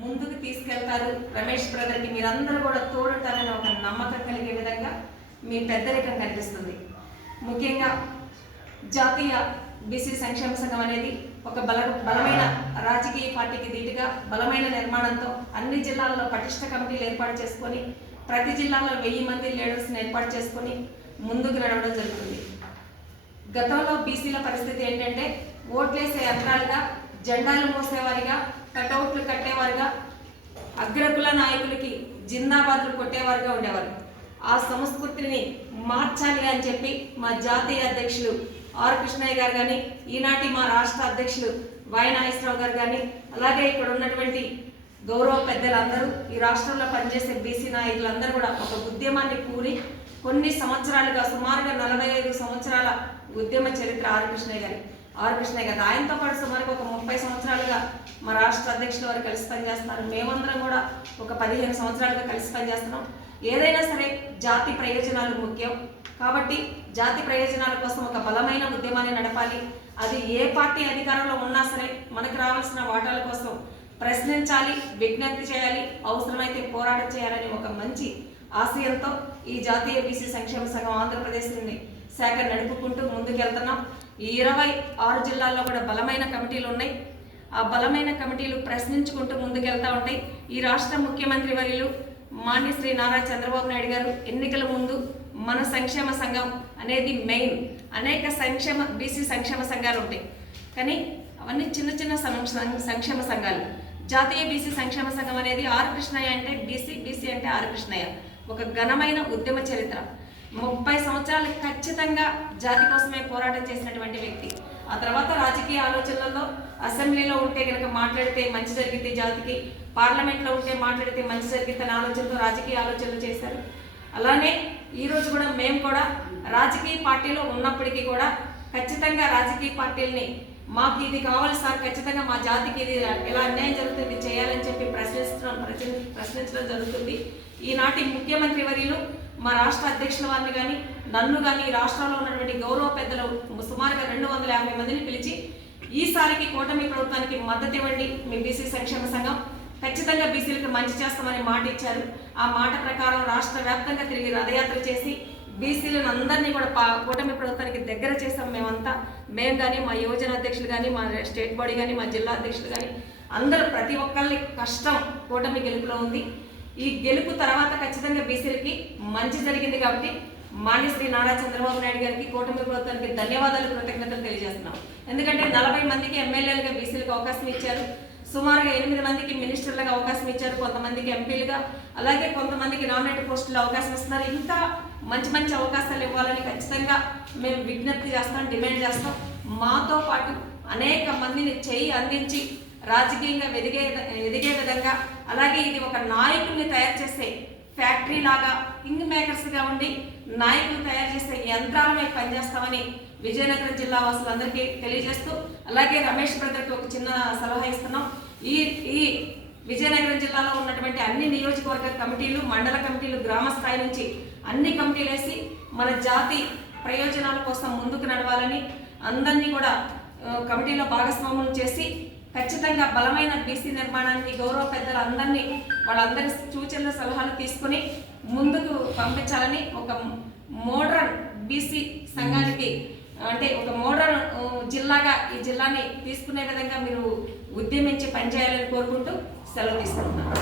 ముందుకు తీసుకెళ్తారు. రమేష్ బ్రదర్కి మీరందరూ కూడా తోడుంటారని ఒక నమ్మకం కలిగే విధంగా మీ పెద్దరికం కనిపిస్తుంది. ముఖ్యంగా జాతీయ బీసీ సంక్షేమ సంఘం అనేది ఒక బలమైన రాజకీయ పార్టీకి ధీటుగా బలమైన నిర్మాణంతో అన్ని జిల్లాల్లో పటిష్ట కమిటీలు ఏర్పాటు చేసుకొని ప్రతి జిల్లాలో 1000 మంది లీడర్స్ని ఏర్పాటు చేసుకొని ముందుకు నడవడం జరుగుతుంది. గతంలో బీసీల పరిస్థితి ఏంటంటే ఓట్లేసే యంత్రాలుగా, జెండాలు మోసేవారిగా, కటౌట్లు కట్టేవారుగా, అగ్రకుల నాయకులకి జిందాబాద్లు కొట్టేవారుగా ఉండేవారు. ఆ సంస్కృతిని మార్చాలి అని చెప్పి మా జాతీయ అధ్యక్షులు ఆర్ కృష్ణయ్య గారు కానీ, ఈనాటి మా రాష్ట్ర అధ్యక్షులు వై నాగేశ్వరరావు గారు కానీ, అలాగే ఇక్కడ ఉన్నటువంటి గౌరవ పెద్దలందరూ, ఈ రాష్ట్రంలో పనిచేసే బీసీ నాయకులందరూ కూడా ఒక ఉద్యమాన్ని కూడి కొన్ని సంవత్సరాలుగా సుమారుగా 45 సంవత్సరాల ఉద్యమ చరిత్ర ఆర్ కృష్ణయ్య గారు. ఆయనతో పాటు సుమారుగా ఒక 30 సంవత్సరాలుగా మా రాష్ట్ర అధ్యక్షుల వారు కలిసి పనిచేస్తున్నారు. మేమందరం కూడా ఒక 15 సంవత్సరాలుగా కలిసి పనిచేస్తున్నాం. ఏదైనా సరే జాతి ప్రయోజనాలు ముఖ్యం కాబట్టి జాతి ప్రయోజనాల కోసం ఒక బలమైన ఉద్యమాన్ని నడపాలి. అది ఏ పార్టీ అధికారంలో ఉన్నా సరే మనకు రావాల్సిన వాటాల కోసం ప్రశ్నించాలి, విజ్ఞప్తి చేయాలి, అవసరమైతే పోరాటం చేయాలని ఒక మంచి ఆశయంతో ఈ జాతీయ బీసీ సంక్షేమ సంఘం ఆంధ్రప్రదేశ్ నుండి శాఖ నడుపుకుంటూ ముందుకెళ్తున్నాం. ఈ 26 జిల్లాల్లో కూడా బలమైన కమిటీలు ఉన్నాయి. ఆ బలమైన కమిటీలు ప్రశ్నించుకుంటూ ముందుకెళ్తూ ఉంటాయి. ఈ రాష్ట్ర ముఖ్యమంత్రి వర్యులు మాన్య శ్రీ నారా చంద్రబాబు నాయుడు గారు ఎన్నికల ముందు మన సంక్షేమ సంఘం అనేది మెయిన్, అనేక బీసీ సంక్షేమ సంఘాలు ఉంటాయి కానీ అవన్నీ చిన్న చిన్న సంక్షేమ సంఘాలు. జాతీయ బీసీ సంక్షేమ సంఘం అనేది ఆర్ కృష్ణయ్య అంటే బీసీ అంటే ఆర్ కృష్ణయ్య ఒక ఘనమైన ఉద్యమ చరిత్ర. 30 సంవత్సరాలు ఖచ్చితంగా జాతి కోసమే పోరాటం చేసినటువంటి వ్యక్తి. ఆ తర్వాత రాజకీయ ఆలోచనలలో అసెంబ్లీలో ఉంటే కనుక మాట్లాడితే మంచి జరిగితే జాతికి, పార్లమెంట్లో ఉంటే మాట్లాడితే మంచి జరిగితే అనే ఆలోచనతో రాజకీయ ఆలోచనలు చేశారు. అలానే ఈరోజు కూడా మేము కూడా రాజకీయ పార్టీలో ఉన్నప్పటికీ కూడా ఖచ్చితంగా రాజకీయ పార్టీలని మాకు ఇది కావాలి సార్, ఖచ్చితంగా మా జాతికి ఇది ఎలా అన్యాయం జరుగుతుంది చేయాలని చెప్పి ప్రశ్నించడం జరుగుతుంది. ఈనాటి ముఖ్యమంత్రి వర్యులు మా రాష్ట్ర అధ్యక్షుల వారిని కానీ నన్ను కానీ రాష్ట్రంలో ఉన్నటువంటి గౌరవ పెద్దలు సుమారుగా 250 మందిని పిలిచి ఈసారికి కూటమి ప్రభుత్వానికి మద్దతు ఇవ్వండి, మీ బీసీ సంక్షేమ సంఘం ఖచ్చితంగా బీసీలకు మంచి చేస్తామని మాట ఇచ్చారు. ఆ మాట ప్రకారం రాష్ట్ర వ్యాప్తంగా తిరిగి రథయాత్ర చేసి బీసీలను అందరినీ కూడా కూటమి ప్రభుత్వానికి దగ్గర చేసాం. మేము కానీ మా యువజన అధ్యక్షులు కానీ మా స్టేట్ బాడీ కానీ మా జిల్లా అధ్యక్షులు కానీ అందరూ ప్రతి ఒక్కరి కష్టం కూటమి గెలుపులో ఉంది. ఈ గెలుపు తర్వాత ఖచ్చితంగా బీసీలకి మంచి జరిగింది కాబట్టి మాన్య శ్రీ నారా చంద్రబాబు నాయుడు గారికి కూటమి ప్రభుత్వానికి ధన్యవాదాలు, కృతజ్ఞతలు తెలియజేస్తున్నాం. ఎందుకంటే 40 మందికి ఎమ్మెల్యేలుగా బీసీలకు అవకాశం ఇచ్చారు, సుమారుగా 8 మందికి మినిస్టర్లుగా అవకాశం ఇచ్చారు, కొంతమందికి ఎంపీలుగా, అలాగే కొంతమందికి నామినేటెడ్ పోస్టుల్లో అవకాశం ఇస్తున్నారు. ఇంకా మంచి అవకాశాలు ఇవ్వాలని ఖచ్చితంగా మేము విజ్ఞప్తి చేస్తాం, డిమాండ్ చేస్తాం. మాతో పాటు అనేక మందిని చేయి అందించి రాజకీయంగా ఎదిగే విధంగా, అలాగే ఇది ఒక నాయకుల్ని తయారు చేసే ఫ్యాక్టరీ లాగా కింగ్ మేకర్స్గా ఉండి నాయకులు తయారు చేసే యంత్రాలపై పనిచేస్తామని విజయనగరం జిల్లా వాసులందరికీ తెలియజేస్తూ, అలాగే రమేష్ బ్రదర్కి ఒక చిన్న సలహా ఇస్తున్నాం. ఈ విజయనగరం జిల్లాలో ఉన్నటువంటి అన్ని నియోజకవర్గ కమిటీలు, మండల కమిటీలు, గ్రామ స్థాయి నుంచి అన్ని కమిటీలు వేసి మన జాతి ప్రయోజనాల కోసం ముందుకు నడవాలని అందరినీ కూడా కమిటీలో భాగస్వాములు చేసి ఖచ్చితంగా బలమైన బీసీ నిర్మాణానికి గౌరవ పెద్దలు అందరినీ వాళ్ళందరి సూచనలు సలహాలు తీసుకుని ముందుకు పంపించాలని ఒక మోడ్రన్ బీసీ సంఘానికి అంటే ఒక మోడ్రన్ జిల్లాగా ఈ జిల్లాని తీసుకునే విధంగా మీరు ఉద్యమించి పనిచేయాలని కోరుకుంటూ సెలవు తీసుకుంటున్నాను.